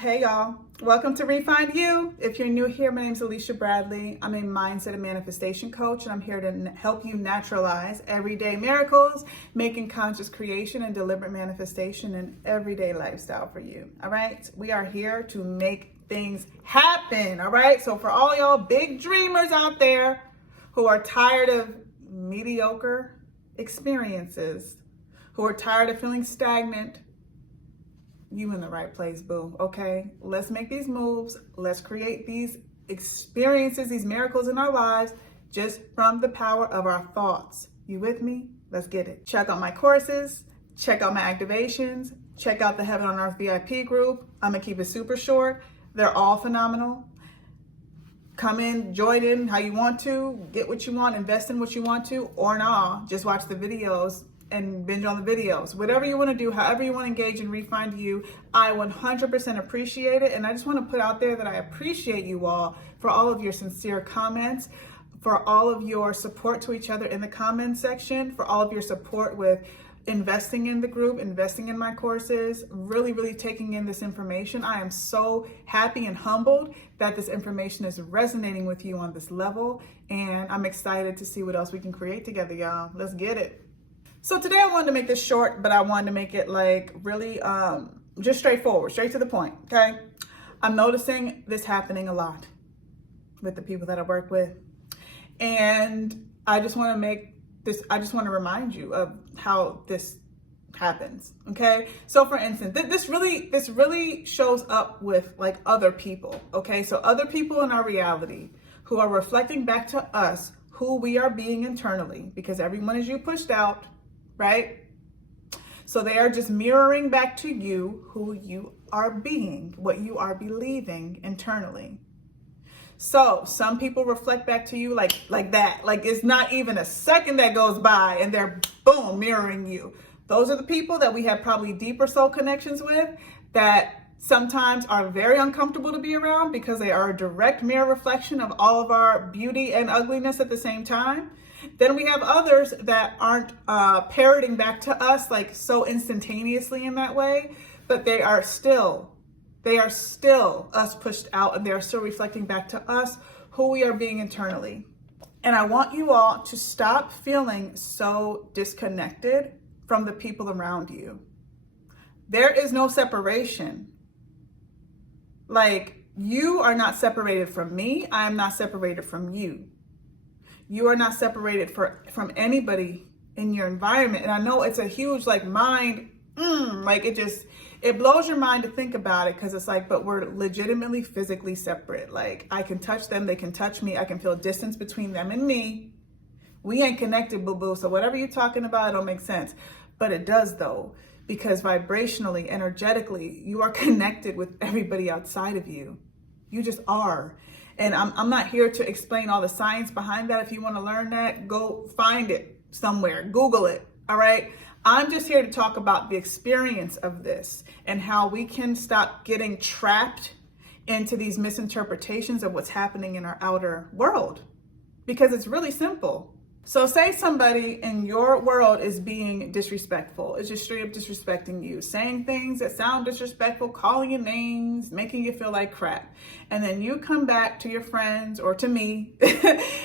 Hey y'all, welcome to Refind You. If you're new here, my name is Alisha Bradley. I'm a mindset and manifestation coach, and I'm here to help you naturalize everyday miracles, making conscious creation and deliberate manifestation an everyday lifestyle for you. All right, we are here to make things happen. All right, so for all y'all big dreamers out there who are tired of mediocre experiences, who are tired of feeling stagnant, you in the right place, boo. Okay, let's make these moves. Let's create these experiences, these miracles in our lives, just from the power of our thoughts. You with me? Let's get it. Check out my courses, check out my activations, check out the Heaven on Earth VIP group. I'm gonna keep it super short. They're all phenomenal. Come in, join in how you want to, get what you want, invest in what you want to, or nah, just watch the videos and binge on the videos. Whatever you want to do, however you want to engage and refine you, I 100% appreciate it. And I just want to put out there that I appreciate you all for all of your sincere comments, for all of your support to each other in the comment section, for all of your support with investing in the group, investing in my courses, really taking in this information. I am so happy and humbled that this information is resonating with you on this level. And I'm excited to see what else we can create together, y'all. Let's get it. So today I wanted to make this short, but I wanted to make it like really just straightforward, straight to the point, okay? I'm noticing this happening a lot with the people that I work with. And I just want to remind you of how this happens, okay? So for instance, this really shows up with like other people, okay? So other people in our reality who are reflecting back to us who we are being internally, because everyone is you pushed out, right? So they are just mirroring back to you who you are being, what you are believing internally. So some people reflect back to you like that. Like it's not even a second that goes by and they're boom, mirroring you. Those are the people that we have probably deeper soul connections with that sometimes are very uncomfortable to be around because they are a direct mirror reflection of all of our beauty and ugliness at the same time. Then we have others that aren't parroting back to us like so instantaneously in that way, but they are still us pushed out, and they are still reflecting back to us who we are being internally. And I want you all to stop feeling so disconnected from the people around you. There is no separation. Like, you are not separated from me. I am not separated from you. You are not separated from anybody in your environment. And I know it's a huge mind, it blows your mind to think about it, because it's like, but we're legitimately physically separate. Like, I can touch them, they can touch me, I can feel distance between them and me. We ain't connected, boo-boo. So whatever you're talking about, it don't make sense. But it does though, because vibrationally, energetically, you are connected with everybody outside of you. You just are. And I'm not here to explain all the science behind that. If you want to learn that, go find it somewhere, Google it, all right? I'm just here to talk about the experience of this and how we can stop getting trapped into these misinterpretations of what's happening in our outer world, because it's really simple. So say somebody in your world is being disrespectful, is just straight up disrespecting you, saying things that sound disrespectful, calling you names, making you feel like crap. And then you come back to your friends or to me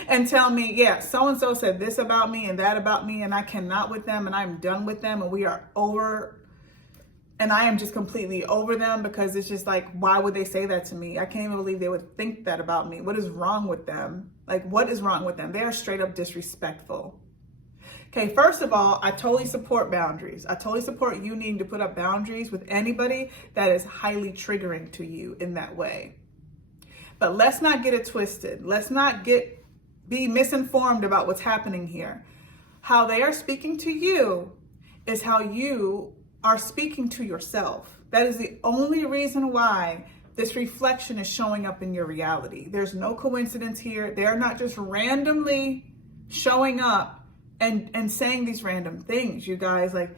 and tell me, yeah, so-and-so said this about me and that about me, and I cannot with them, and I'm done with them, and we are over, and I am just completely over them, because it's just like, why would they say that to me? I can't even believe they would think that about me. What is wrong with them? Like, what is wrong with them? They are straight up disrespectful. Okay, first of all, I totally support boundaries. I totally support you needing to put up boundaries with anybody that is highly triggering to you in that way. But let's not get it twisted. Let's not be misinformed about what's happening here. How they are speaking to you is how you are speaking to yourself. That is the only reason why this reflection is showing up in your reality. There's no coincidence here. They're not just randomly showing up and saying these random things, you guys. Like,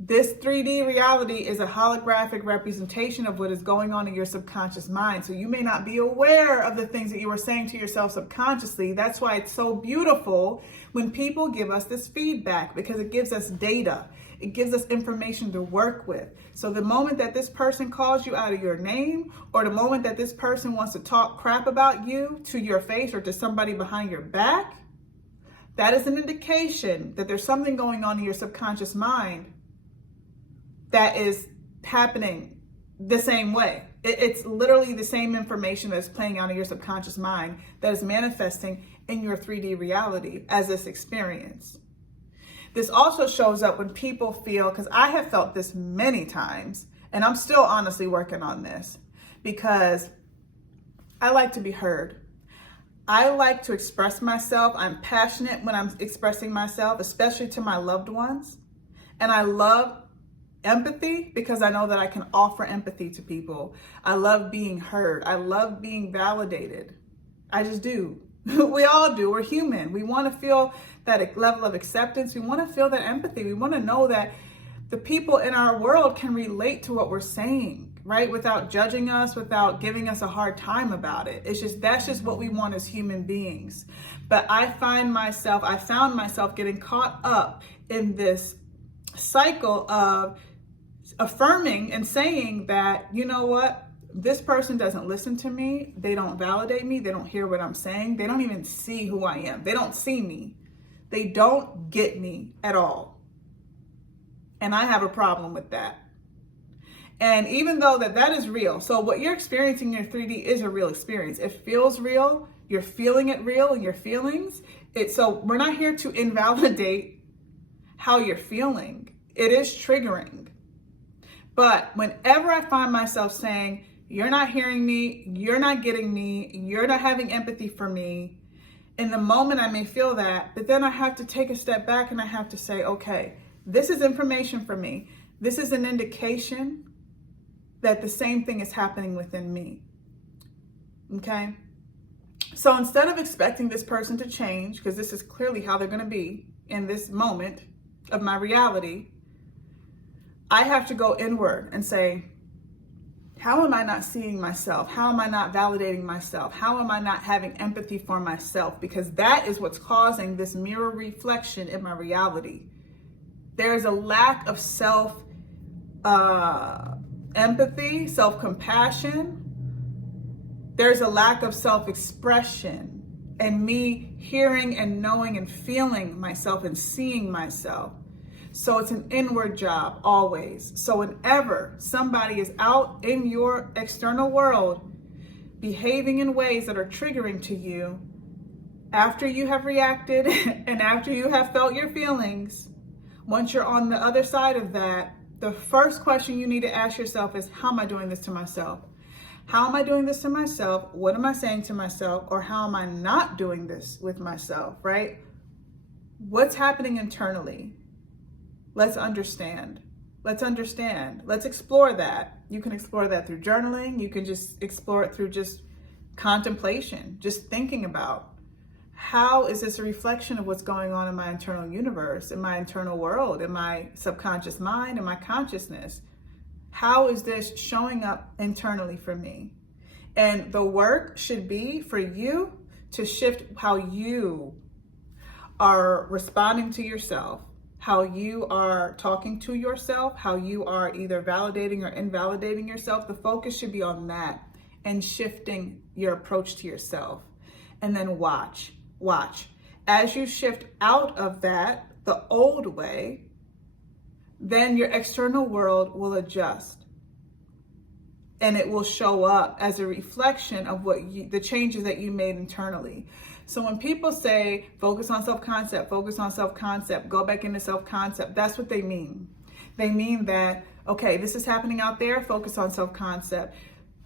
This 3D reality is a holographic representation of what is going on in your subconscious mind. So you may not be aware of the things that you are saying to yourself subconsciously. That's why it's so beautiful when people give us this feedback, because it gives us data. It gives us information to work with. So the moment that this person calls you out of your name, or the moment that this person wants to talk crap about you to your face or to somebody behind your back, that is an indication that there's something going on in your subconscious mind that is happening the same way. It's literally the same information that's playing out in your subconscious mind that is manifesting in your 3D reality as this experience. This also shows up when people feel, because I have felt this many times, and I'm still honestly working on this, because I like to be heard. I like to express myself. I'm passionate when I'm expressing myself, especially to my loved ones. And I love empathy because I know that I can offer empathy to people. I love being heard. I love being validated. I just do. We all do. We're human. We want to feel that level of acceptance. We want to feel that empathy. We want to know that the people in our world can relate to what we're saying, right? Without judging us, without giving us a hard time about it. That's just what we want as human beings. But I found myself getting caught up in this cycle of affirming and saying that, you know what, this person doesn't listen to me, they don't validate me, they don't hear what I'm saying, they don't even see who I am, they don't see me, they don't get me at all. And I have a problem with that. And even though that is real, so what you're experiencing in your 3D is a real experience. It feels real, you're feeling it real in your feelings. So we're not here to invalidate how you're feeling. It is triggering. But whenever I find myself saying, you're not hearing me, you're not getting me, you're not having empathy for me, in the moment I may feel that, but then I have to take a step back and I have to say, okay, this is information for me. This is an indication that the same thing is happening within me. Okay? So instead of expecting this person to change, because this is clearly how they're going to be in this moment of my reality, I have to go inward and say, how am I not seeing myself? How am I not validating myself? How am I not having empathy for myself? Because that is what's causing this mirror reflection in my reality. There is a lack of empathy, self-compassion. There's a lack of self-expression and me hearing and knowing and feeling myself and seeing myself. So it's an inward job always. So whenever somebody is out in your external world behaving in ways that are triggering to you, after you have reacted and after you have felt your feelings, once you're on the other side of that, the first question you need to ask yourself is, how am I doing this to myself? How am I doing this to myself? What am I saying to myself? Or how am I not doing this with myself, right? What's happening internally? Let's understand. Let's explore that. You can explore that through journaling. You can just explore it through just contemplation, just thinking about, how is this a reflection of what's going on in my internal universe, in my internal world, in my subconscious mind, in my consciousness? How is this showing up internally for me? And the work should be for you to shift how you are responding to yourself, how you are talking to yourself, how you are either validating or invalidating yourself. The focus should be on that and shifting your approach to yourself. And then watch. As you shift out of that, the old way, then your external world will adjust. And it will show up as a reflection of the changes that you made internally. So when people say, focus on self-concept, go back into self-concept, that's what they mean. They mean that, okay, this is happening out there, focus on self-concept.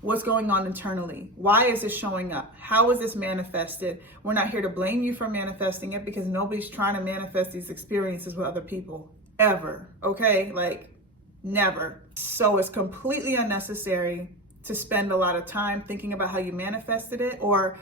What's going on internally? Why is this showing up? How is this manifested? We're not here to blame you for manifesting it, because nobody's trying to manifest these experiences with other people, ever, okay? Like, never. So it's completely unnecessary to spend a lot of time thinking about how you manifested it, or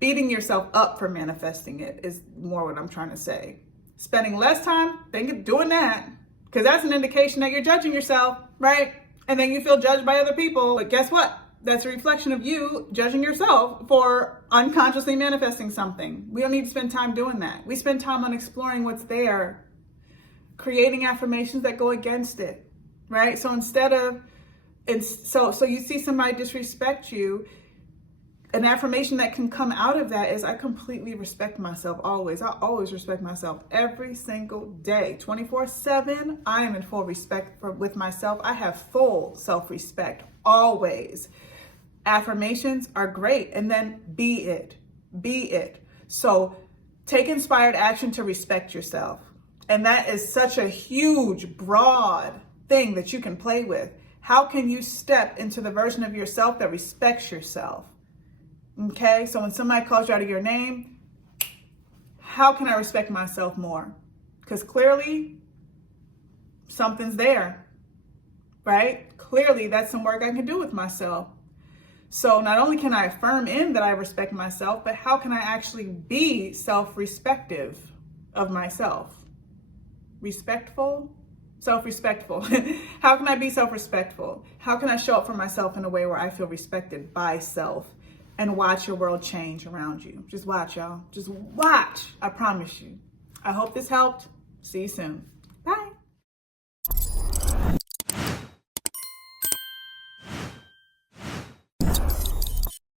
beating yourself up for manifesting it is more what I'm trying to say. Spending less time doing that, because that's an indication that you're judging yourself, right? And then you feel judged by other people. But guess what? That's a reflection of you judging yourself for unconsciously manifesting something. We don't need to spend time doing that. We spend time on exploring what's there, creating affirmations that go against it, right? So instead of, so you see somebody disrespect you, an affirmation that can come out of that is, I completely respect myself always. I always respect myself every single day, 24/7. I am in full respect with myself. I have full self-respect always. Affirmations are great. And then be it. So take inspired action to respect yourself. And that is such a huge, broad thing that you can play with. How can you step into the version of yourself that respects yourself? Okay, so when somebody calls you out of your name, how can I respect myself more? Because clearly something's there, right? Clearly that's some work I can do with myself. So not only can I affirm in that I respect myself, but how can I actually be self-respective of myself? Respectful? Self-respectful. How can I be self-respectful? How can I show up for myself in a way where I feel respected by self? And watch your world change around you. Just watch, y'all. Just watch. I promise you. I hope this helped. See you soon.